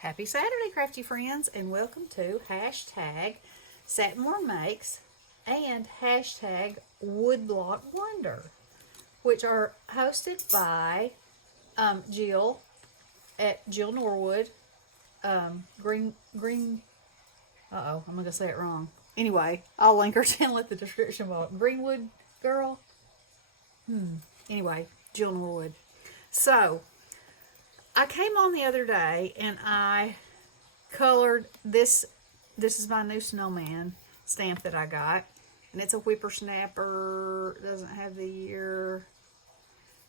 Happy Saturday, Crafty Friends, and welcome to hashtag Satmore Makes and hashtag Woodblock Wonder, which are hosted by Jill at Jill Norwood. Green. I'm going to say it wrong. Anyway, I'll link her channel at the description box. Greenwood Girl. Anyway, Jill Norwood. So, I came on the other day and I colored this. This is my new snowman stamp that I got. And it's a whippersnapper. Doesn't have the year.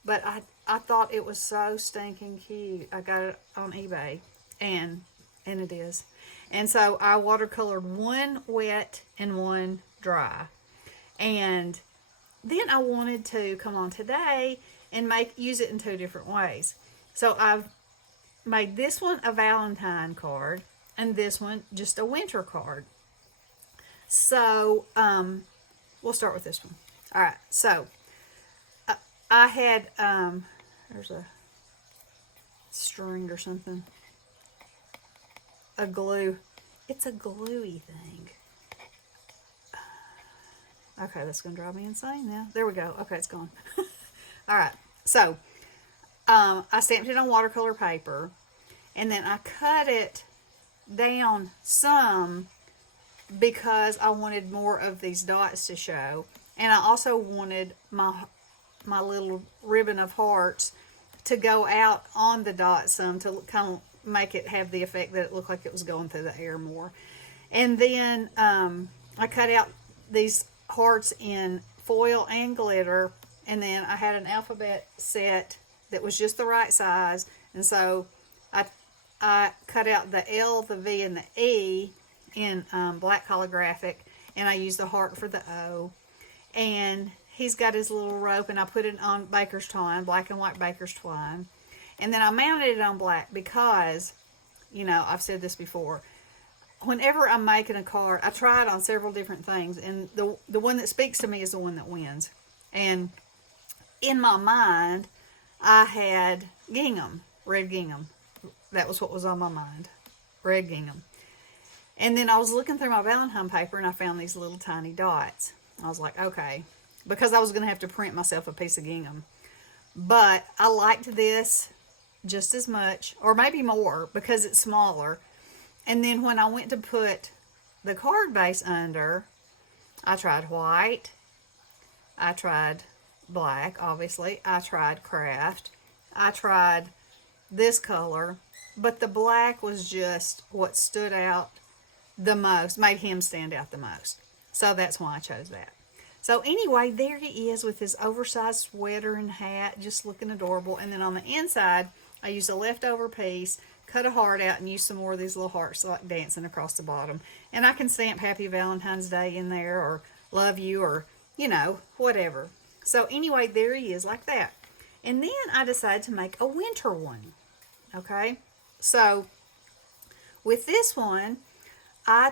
But I thought it was so stinking cute. I got it on eBay. And it is. And so I watercolored one wet and one dry. And then I wanted to come on today and use it in two different ways. So I've made this one a Valentine card and this one just a winter card. So we'll start with this one. All right. So I had there's a string or something, a glue. It's a gluey thing. Okay, that's gonna drive me insane now. There we go. Okay, it's gone. All right. So I stamped it on watercolor paper, and then I cut it down some because I wanted more of these dots to show, and I also wanted my little ribbon of hearts to go out on the dot some to kind of make it have the effect that it looked like it was going through the air more. And then I cut out these hearts in foil and glitter, and then I had an alphabet set that was just the right size, and so I cut out the L, the V, and the E in black holographic, and I used the heart for the O. And he's got his little rope, and I put it on baker's twine, black and white baker's twine, and then I mounted it on black because, you know, I've said this before, whenever I'm making a card, I try it on several different things, and the one that speaks to me is the one that wins. And in my mind, I had gingham, red gingham. That was what was on my mind, red gingham. And then I was looking through my Valentine paper and I found these little tiny dots. I was like, okay, because I was going to have to print myself a piece of gingham. But I liked this just as much, or maybe more, because it's smaller. And then when I went to put the card base under, I tried white, I tried black, obviously. I tried craft. I tried this color, but the black was just what stood out the most, made him stand out the most. So that's why I chose that. So anyway, there he is with his oversized sweater and hat, just looking adorable. And then on the inside, I used a leftover piece, cut a heart out, and used some more of these little hearts like dancing across the bottom. And I can stamp Happy Valentine's Day in there, or love you, or, you know, whatever. So anyway, there he is like that. And then I decided to make a winter one. Okay? So with this one, I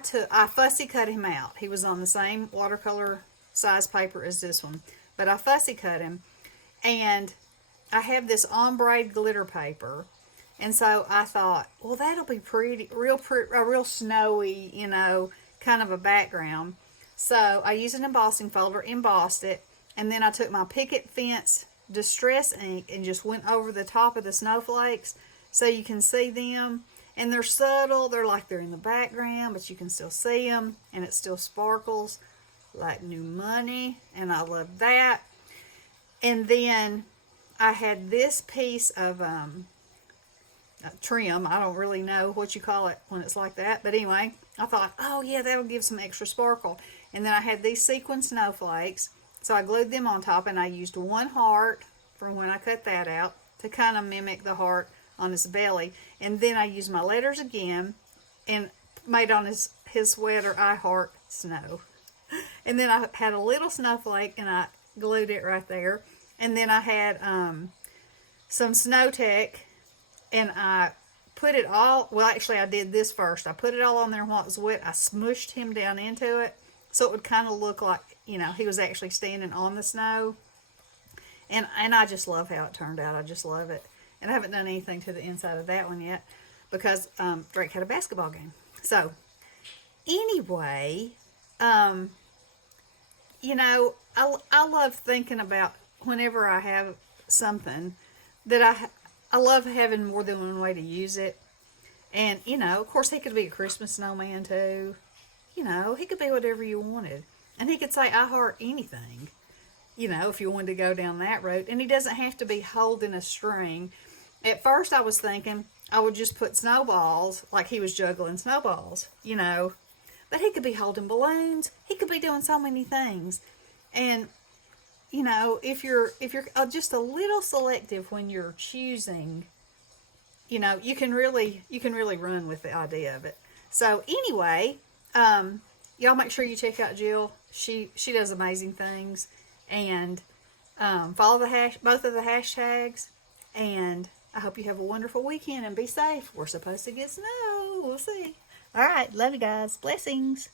fussy cut him out. He was on the same watercolor size paper as this one, but I fussy cut him. And I have this ombre glitter paper. And so I thought, well, that'll be pretty, real snowy, you know, kind of a background. So I used an embossing folder, embossed it, and then I took my picket fence distress ink and just went over the top of the snowflakes so you can see them. And they're subtle. They're like they're in the background, but you can still see them, and it still sparkles like new money, and I love that. And then I had this piece of trim. I don't really know what you call it when it's like that, but anyway, I thought, oh yeah, that'll give some extra sparkle. And then I had these sequin snowflakes, so I glued them on top, and I used one heart from when I cut that out to kind of mimic the heart on his belly. And then I used my letters again and made on his sweater, I heart snow. And then I had a little snowflake and I glued it right there. And then I had some Snow Tech, and I put it all, well actually I did this first. I put it all on there while it was wet. I smushed him down into it so it would kind of look like, you know, he was actually standing on the snow. And I just love how it turned out. I just love it. And I haven't done anything to the inside of that one yet. because Drake had a basketball game. So anyway, you know, I love thinking about whenever I have something that I love having more than one way to use it. And, you know, of course, he could be a Christmas snowman too. You know, he could be whatever you wanted. And he could say, I heart anything, you know, if you wanted to go down that road. And he doesn't have to be holding a string. At first, I was thinking I would just put snowballs, like he was juggling snowballs, you know. But he could be holding balloons. He could be doing so many things. And, you know, if you're just a little selective when you're choosing, you know, you can really run with the idea of it. So anyway, y'all make sure you check out Jill. She does amazing things, and follow both of the hashtags. And I hope you have a wonderful weekend and be safe. We're supposed to get snow. We'll see. All right, love you guys. Blessings.